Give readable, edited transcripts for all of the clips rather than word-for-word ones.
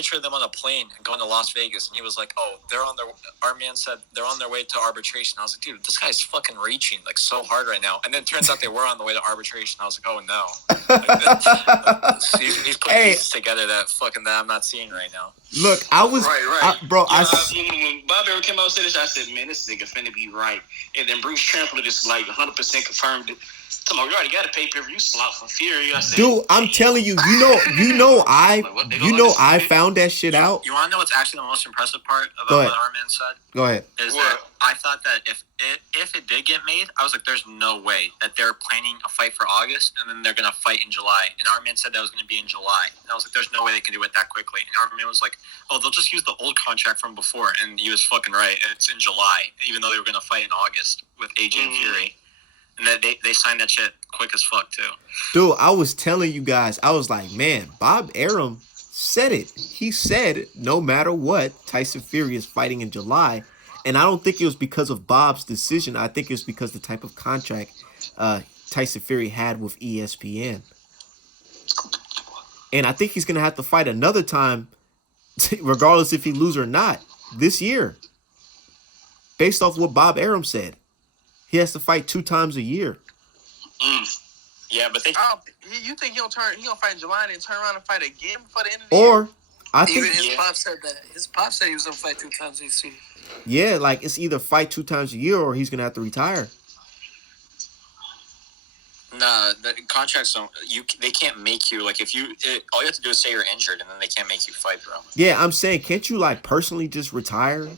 picture of them on a plane and going to Las Vegas, and he was like, "Oh, our man said they're on their way to arbitration." I was like, "Dude, this guy's fucking reaching like so hard right now." And then it turns out they were on the way to arbitration. I was like, "Oh no!" Like, he's putting pieces together that I'm not seeing right now. Look, I was right. Bro. Yeah, when Bob Arum came out and said this, I said, "Man, this nigga finna be right." And then Bruce Trample just like 100% confirmed it. Come on, you already got a pay-per-view slot for Fury. I said, dude, I'm telling you, I found that shit out. You want to know what's actually the most impressive part about what our man said? Go ahead. Is that I thought that if it did get made, I was like, there's no way that they're planning a fight for August and then they're going to fight in July. And our man said that was going to be in July. And I was like, there's no way they can do it that quickly. And our man was like, oh, they'll just use the old contract from before. And he was fucking right. It's in July, even though they were going to fight in August with AJ and Fury. And that they signed that shit quick as fuck, too. Dude, I was telling you guys, I was like, man, Bob Arum said it. He said, no matter what, Tyson Fury is fighting in July. And I don't think it was because of Bob's decision. I think it was because of the type of contract Tyson Fury had with ESPN. And I think he's going to have to fight another time, regardless if he loses or not, this year. Based off what Bob Arum said. He has to fight 2 times a year. Yeah, but you think he'll fight in July and then turn around and fight again before the end of the year? Or I think even his pop said that. His pop said he was gonna fight 2 times this year. Yeah, like it's either fight 2 times a year or he's gonna have to retire. Nah, the contracts don't. They can't make you all you have to do is say you're injured, and then they can't make you fight, bro. Yeah, I'm saying, can't you like personally just retire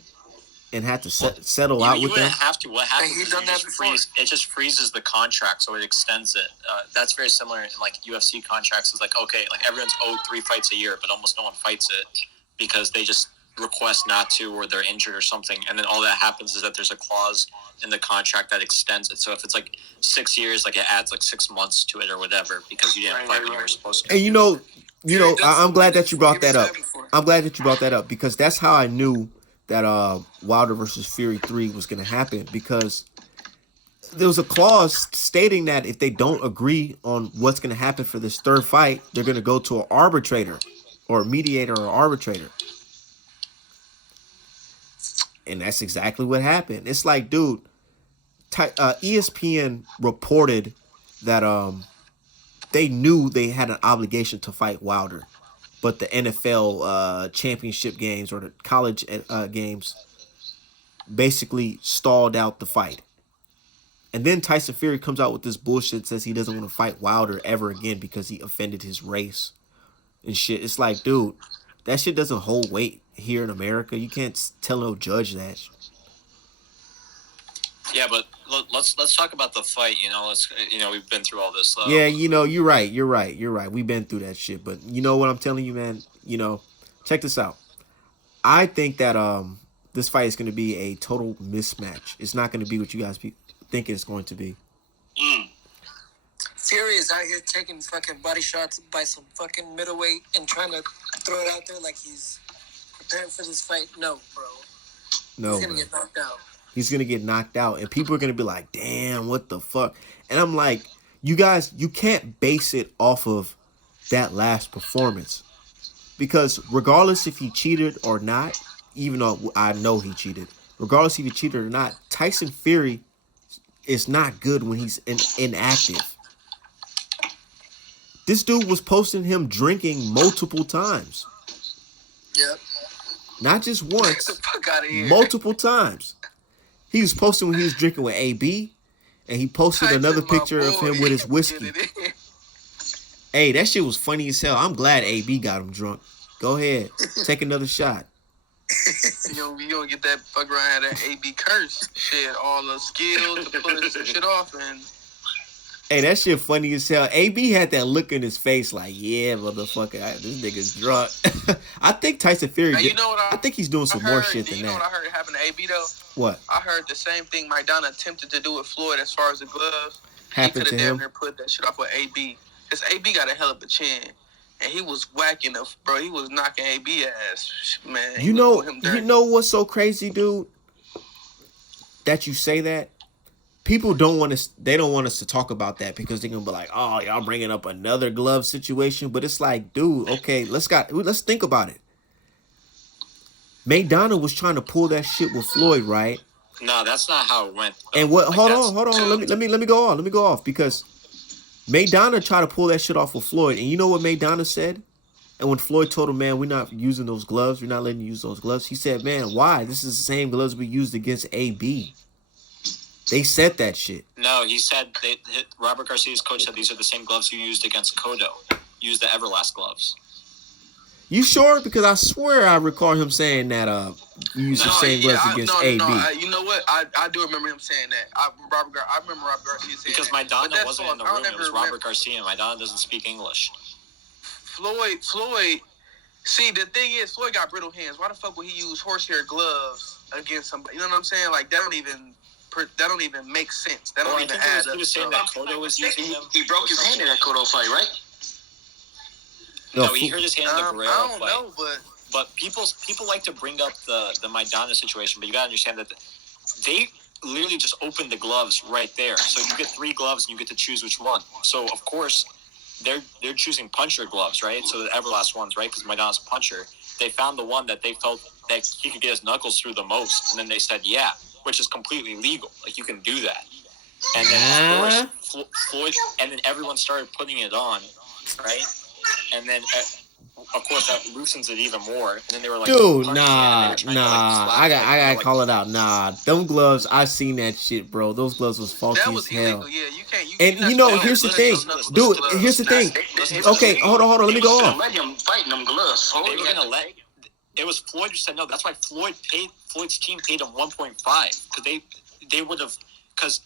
and have to settle out with them? You wouldn't have to. What happens he's is done that before. It just freezes the contract, so it extends it. That's very similar in like UFC contracts. It's like, okay, like everyone's owed 3 fights a year, but almost no one fights it because they just request not to or they're injured or something. And then all that happens is that there's a clause in the contract that extends it. So if it's like 6 years, like it adds like 6 months to it or whatever because you didn't fight when you were supposed to. And you know, I'm glad that you brought that up. I'm glad that you brought that up because that's how I knew that Wilder versus Fury 3 was going to happen, because there was a clause stating that if they don't agree on what's going to happen for this 3rd fight, they're going to go to an arbitrator or a mediator or arbitrator. And that's exactly what happened. It's like, dude, ESPN reported that they knew they had an obligation to fight Wilder. But the NFL championship games or the college games basically stalled out the fight. And then Tyson Fury comes out with this bullshit, says he doesn't want to fight Wilder ever again because he offended his race and shit. It's like, dude, that shit doesn't hold weight here in America. You can't tell no judge that. Yeah, but let's talk about the fight. We've been through all this. Yeah, you're right. We've been through that shit. But you know what I'm telling you, man? Check this out. I think that this fight is going to be a total mismatch. It's not going to be what you guys think it's going to be. Fury is out here taking fucking body shots by some fucking middleweight and trying to throw it out there like he's preparing for this fight. No, bro. No, he's going to get knocked out. He's going to get knocked out. And people are going to be like, damn, what the fuck? And I'm like, you guys, you can't base it off of that last performance. Because regardless if he cheated or not, even though I know he cheated, regardless if he cheated or not, Tyson Fury is not good when he's inactive. This dude was posting him drinking multiple times. Yep. Not just once. Get the fuck out of here. Multiple times. He was posting when he was drinking with AB, and he posted another picture of him with his whiskey. Hey, that shit was funny as hell. I'm glad AB got him drunk. Go ahead. Take another shot. You gonna get that fuck around that AB curse shit, all the skills to pull this shit off, and hey, that shit funny as hell. AB had that look in his face like, yeah, motherfucker, this nigga's drunk. I think Tyson Fury. I think he's doing some more shit than that. You know what I heard happened to AB though? What? I heard the same thing Maidana attempted to do with Floyd as far as the gloves. Happened to him. He could have damn near put that shit off with AB. Because AB got a hell of a chin. And he was whacking the bro. He was knocking AB ass, man. You know what's so crazy, dude? That you say that. People don't want us. They don't want us to talk about that because they're gonna be like, "Oh, y'all bringing up another glove situation." But it's like, dude, okay, let's think about it. Maidana was trying to pull that shit with Floyd, right? No, that's not how it went. Though. And what? Like, Hold on. Let me go on. Let me go off because Maidana tried to pull that shit off with Floyd, and you know what Maidana said? And when Floyd told him, "Man, we're not using those gloves. We're not letting you use those gloves," he said, "Man, why? This is the same gloves we used against AB." They said that shit. No, he said Robert Garcia's coach said these are the same gloves you used against Cotto. Use the Everlast gloves. You sure? Because I swear I recall him saying that you used the same gloves against AB. You know what? I do remember him saying that. I remember Robert Garcia saying because that. Maidana wasn't in the room. It was Robert Garcia. Maidana doesn't speak English. Floyd. See, the thing is, Floyd got brittle hands. Why the fuck would he use horsehair gloves against somebody? You know what I'm saying? Like that don't even make sense. That don't even add up. He was saying that Cotto was using them. He broke his hand in that Cotto fight, right? No, he hurt his hand in the Guerrero I don't fight. know, But people like to bring up the Maidana situation, but you gotta understand that they literally just opened the gloves right there. So you get 3 gloves and you get to choose which one. So of course they're choosing puncher gloves, right? So the Everlast ones, right? Because Maidana's a puncher. They found the one that they felt that he could get his knuckles through the most, and then they said yeah, which is completely legal. Like you can do that. And then of course Floyd, and then everyone started putting it on, right? And then, of course, that loosens it even more. And then they were like, dude, nah. I gotta call it out. Nah, them gloves, I seen that shit, bro. Those gloves was faulty as hell. Illegal. Yeah, you can't. And you know, here's the thing, dude. Here's the thing. Okay, hold on. Let me go on. Let him fight in them gloves. They were gonna let. It was Floyd who said no. That's why Floyd's team paid him 1.5 because they would have because.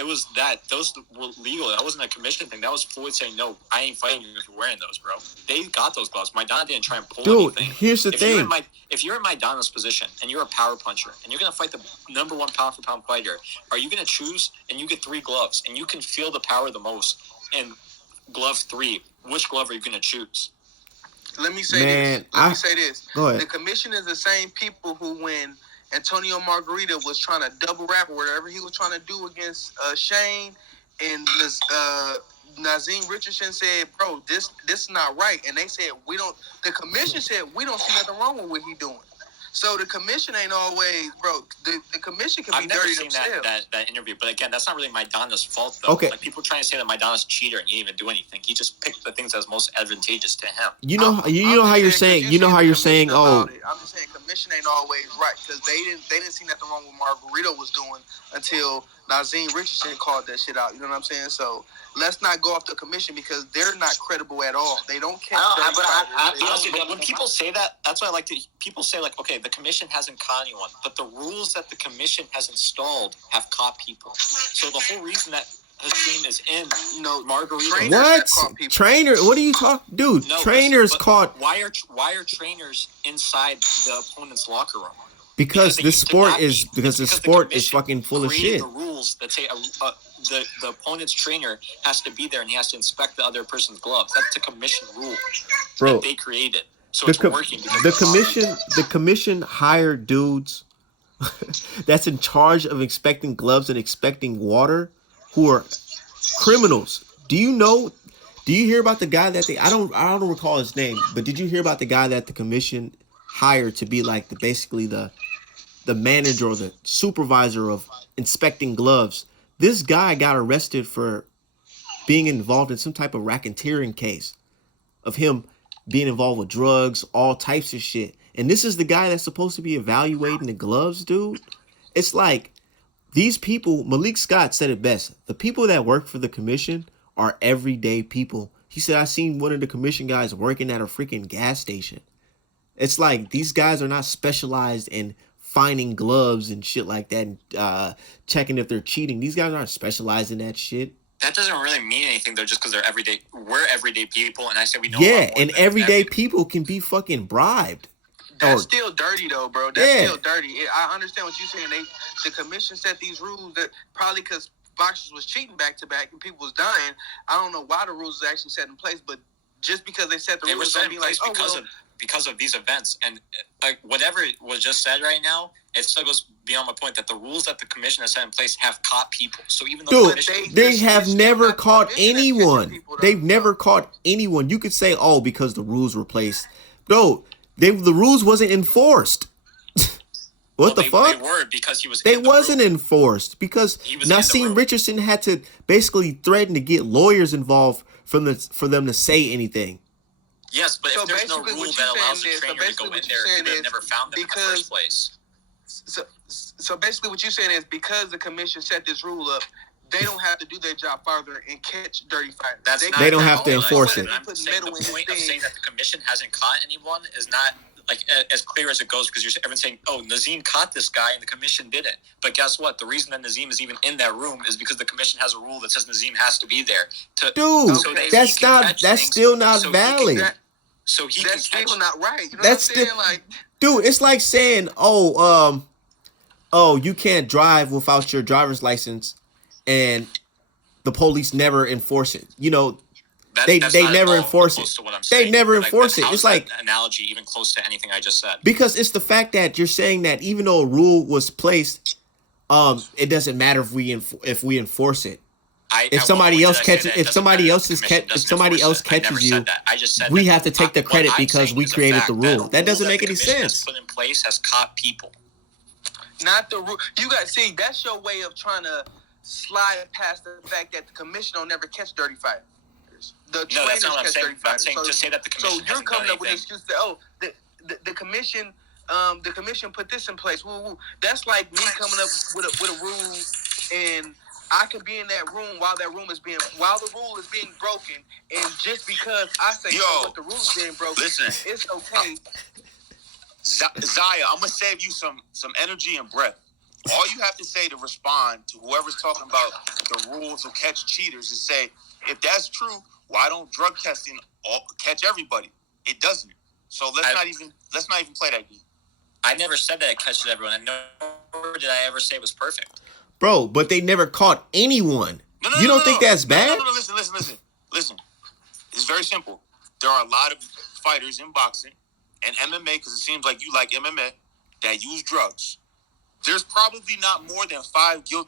It was that. Those were legal. That wasn't a commission thing. That was Floyd saying, no, I ain't fighting you if you're wearing those, bro. They got those gloves. Maidana didn't try and pull anything. Dude, here's the thing. If you're in Maidana's position and you're a power puncher and you're going to fight the number 1 pound-for-pound fighter, are you going to choose and you get 3 gloves and you can feel the power the most in glove 3? Which glove are you going to choose? Let me say this. Go ahead. The commission is the same people who when Antonio Margarita was trying to double rap or whatever he was trying to do against Shane, and Nazim Richardson said, "Bro, this is not right." And they said, the commission said, "We don't see nothing wrong with what he doing." So the commission ain't always, bro. The commission can be dirty themselves. I've never seen that interview, but again, that's not really Maidana's fault, though. Okay. Like people trying to say that Maidana's a cheater and he didn't even do anything. He just picked the things that was most advantageous to him. You know how you're saying. Oh, I'm just saying commission ain't always right because they didn't see nothing wrong with Margarito was doing until Nazim Richardson called that shit out. You know what I'm saying? So let's not go off the commission because they're not credible at all. They don't care. But when people say that, that's why I like to. People say like, okay, the commission hasn't caught anyone, but the rules that the commission has installed have caught people. So the whole reason that Hasim is in Margarito. What? Trainer? What are you talking, dude? No, trainers caught. Why are trainers inside the opponent's locker room? Because the sport is fucking full of shit. The rules that say the opponent's trainer has to be there and he has to inspect the other person's gloves. That's the commission rule that they created. So it's working. The commission hired dudes that's in charge of inspecting gloves and inspecting water who are criminals. Do you hear about the guy that I don't recall his name, but did you hear about the guy that the commission hired to be like basically the manager or the supervisor of inspecting gloves? This guy got arrested for being involved in some type of racketeering case of him being involved with drugs, all types of shit. And this is the guy that's supposed to be evaluating the gloves, dude. It's like these people, Malik Scott said it best. The people that work for the commission are everyday people. He said, I seen one of the commission guys working at a freaking gas station. It's like these guys are not specialized in finding gloves and shit like that and checking if they're cheating. These guys aren't specialized in that shit. That doesn't really mean anything though, just because they're everyday. We're everyday people, and I say we know. Yeah, and everyday people can be fucking bribed. That's still dirty though, bro. That's still dirty. I understand what you're saying. The commission set these rules that probably because boxers was cheating back to back and people was dying. I don't know why the rules was actually set in place, but just because they set the rules, set in place because of these events, and like whatever was just said right now, it still goes beyond my point that the rules that the commission has set in place have caught people. So even though they have never caught anyone. They've never caught anyone. You could say, oh, because the rules were placed. No, the rules wasn't enforced. What the fuck? They were because he was. They in the wasn't room. enforced because He was in the Nassim room. Richardson had to basically threaten to get lawyers involved for them to say anything. Yes, but So if there's no basically rule what that you're allows saying the is- so trainer to basically go what in you're there, he saying would have is never found them in the because- first place. So basically, what you're saying is because the commission set this rule up, they don't have to do their job further and catch dirty fighters. That's not They don't have to exactly what I enforce said, it. but I'm Put saying metal the in his point of thing. saying that the commission hasn't caught anyone is not like as clear as it goes because everyone's saying, "Oh, Nazim caught this guy and the commission didn't." But guess what? The reason that Nazim is even in that room is because the commission has a rule that says Nazim has to be there. Dude, So that he that's can not. catch That's things, still not so he can valid. catch- So he That's can catch. still not right. You know That's what I'm saying? still- Like, Dude, it's like saying, you can't drive without your driver's license, and the police never enforce it. You know, they That's they not never at all enforce close it. to what I'm They saying. never Like, enforce it. how It's is that like analogy even close to anything I just said. because it's the fact that you're saying that even though a rule was placed, it doesn't matter if we enforce it. If somebody else catches, if somebody else catches you, I just said we that have to take the what credit I'm because saying we is a created fact the that a rule. That doesn't that make the any commission has sense. put in place has caught people. not the rule. You got see. That's your way of trying to slide past the fact that the commission don't never catch dirty fighters. The No, trainers that's not what I'm catch saying. dirty I'm fighters. saying to say that the So commission you're hasn't done coming up with an anything. excuse that the commission the commission put this in place. Woo, woo. That's like me coming up with a rule, and I could be in that room while the rule is being broken, and just because I say what the rule is being broken, Listen. it's okay. Zaya, I'm gonna save you some energy and breath. All you have to say to respond to whoever's talking about the rules of catch cheaters is say, if that's true, why don't drug testing catch everybody? It doesn't. So let's not even play that game. I never said that it catches everyone, and nor did I ever say it was perfect. Bro, but they never caught anyone. You don't think that's bad? No, listen. It's very simple. There are a lot of fighters in boxing and MMA, because it seems like you like MMA, that use drugs. There's probably not more than 5 guilty